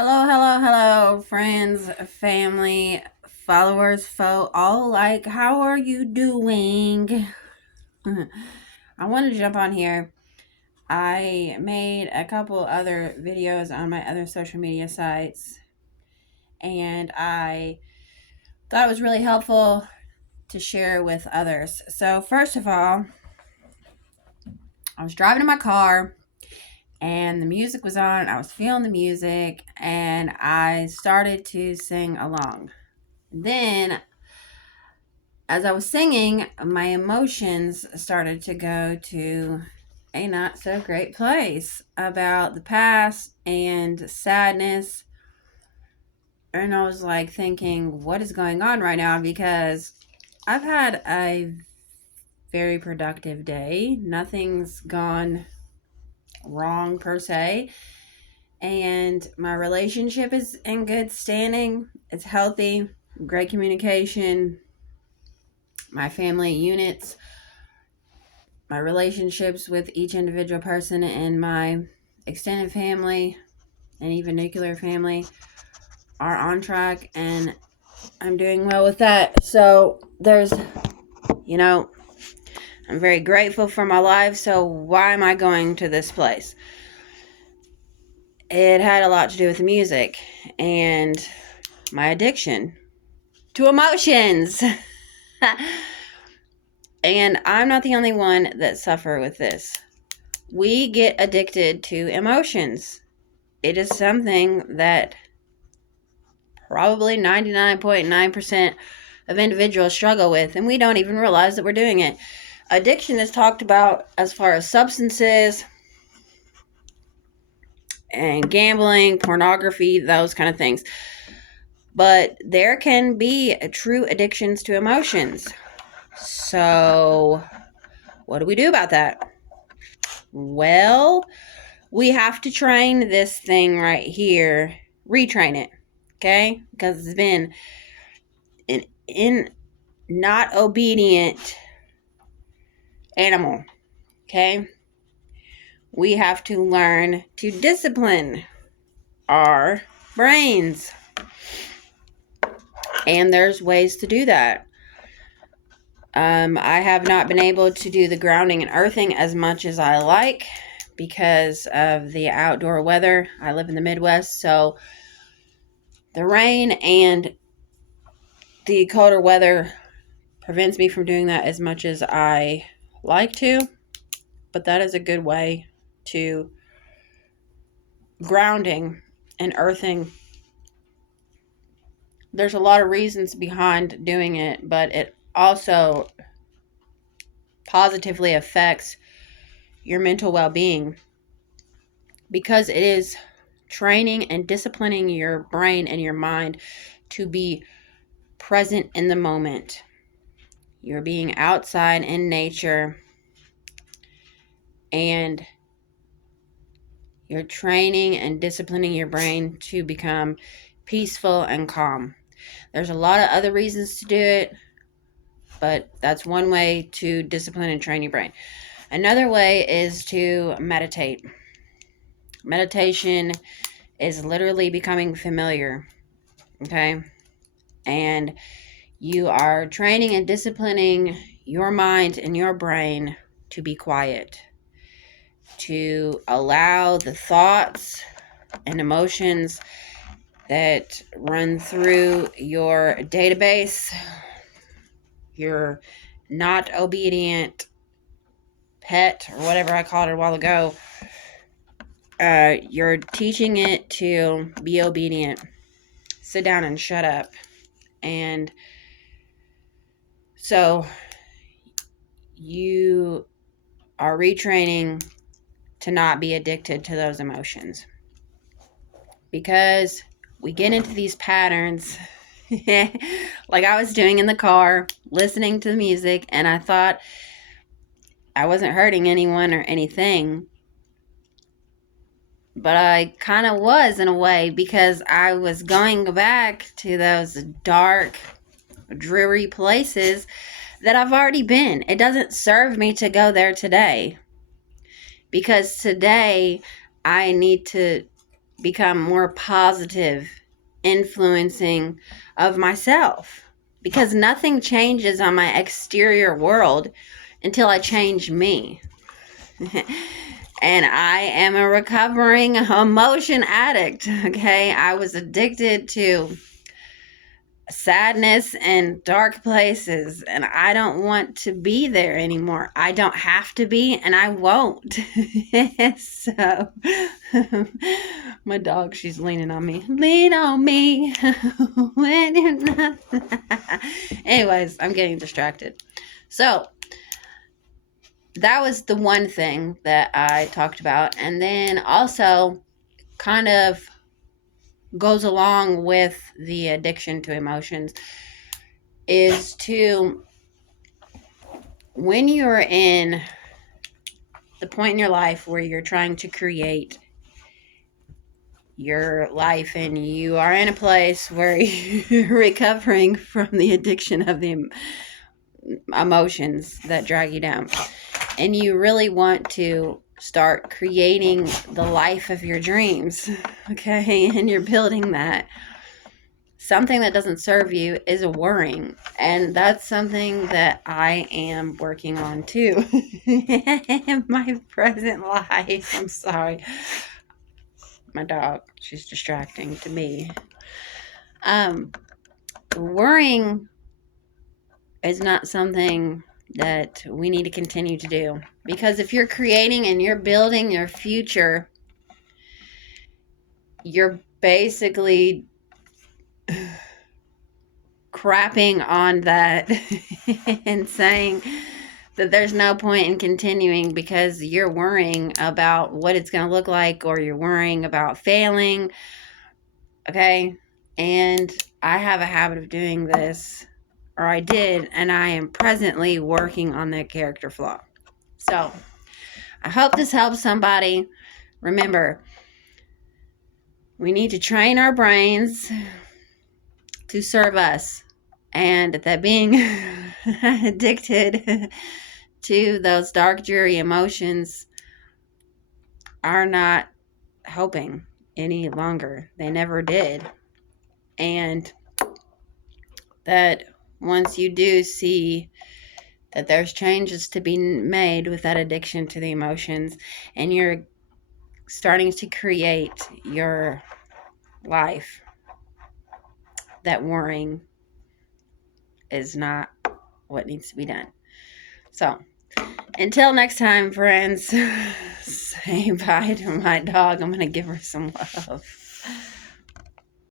Hello, hello, hello, friends, family, followers, foe, all like, how are you doing? I wanted to jump on here. I made a couple other videos on my other social media sites, and I thought it was really helpful to share with others. So, first of all, I was driving in my car and the music was on. I was feeling the music and I started to sing along. Then as I was singing, my emotions started to go to a not so great place about the past and sadness. And I was like thinking, what is going on right now? Because I've had a very productive day. Nothing's gone wrong per se. And my relationship is in good standing. It's healthy, great communication. My family units, my relationships with each individual person in my extended family and even nuclear family are on track, and I'm doing well with that. So I'm very grateful for my life. So why am I going to this place? It had a lot to do with the music and my addiction to emotions. And I'm not the only one that suffer with this. We get addicted to emotions. It is something that probably 99.9% of individuals struggle with, and we don't even realize that we're doing it. Addiction is talked about as far as substances and gambling, pornography, those kind of things. But there can be true addictions to emotions. So, what do we do about that? Well, we have to train this thing right here, retrain it, okay? Because it's been in not obedient animal, okay? We have to learn to discipline our brains. And there's ways to do that. I have not been able to do the grounding and earthing as much as I like because of the outdoor weather. I live in the Midwest, so the rain and the colder weather prevents me from doing that as much as I like to. But that is a good way to grounding and earthing. There's a lot of reasons behind doing it, but it also positively affects your mental well-being because it is training and disciplining your brain and your mind to be present in the moment. You're being outside in nature and you're training and disciplining your brain to become peaceful and calm. There's a lot of other reasons to do it, but that's one way to discipline and train your brain. Another way is to meditate. Meditation is literally becoming familiar, okay? And you are training and disciplining your mind and your brain to be quiet, to allow the thoughts and emotions that run through your database, your not obedient pet, or whatever I called it a while ago. You're teaching it to be obedient, sit down and shut up. And so you are retraining to not be addicted to those emotions, because we get into these patterns like I was doing in the car, listening to the music, and I thought I wasn't hurting anyone or anything. But I kind of was in a way, because I was going back to those dark, dreary places that I've already been. It doesn't serve me to go there today, because today I need to become more positive influencing of myself, because nothing changes on my exterior world until I change me. And I am a recovering emotion addict, okay? I was addicted to sadness and dark places, and I don't want to be there anymore. I don't have to be, and I won't. So my dog, she's leaning on me. Lean on me when you're not. Anyways, I'm getting distracted. So that was the one thing that I talked about. And then also kind of goes along with the addiction to emotions is to, when you're in the point in your life where you're trying to create your life and you are in a place where you're recovering from the addiction of the emotions that drag you down, and you really want to start creating the life of your dreams, okay, and you're building that, something that doesn't serve you is worrying. And that's something that I am working on too in my present life. I'm sorry. My dog, she's distracting to me. Worrying is not something that we need to continue to do, because if you're creating and you're building your future, you're basically crapping on that and saying that there's no point in continuing because you're worrying about what it's going to look like, or you're worrying about failing. Okay? And I have a habit of doing this, or I did, and I am presently working on that character flaw. So I hope this helps somebody. Remember, we need to train our brains to serve us, and that being addicted to those dark, dreary emotions are not helping any longer. They never did. And that once you do see that there's changes to be made with that addiction to the emotions, and you're starting to create your life, that worrying is not what needs to be done. So until next time, friends, say bye to my dog. I'm going to give her some love.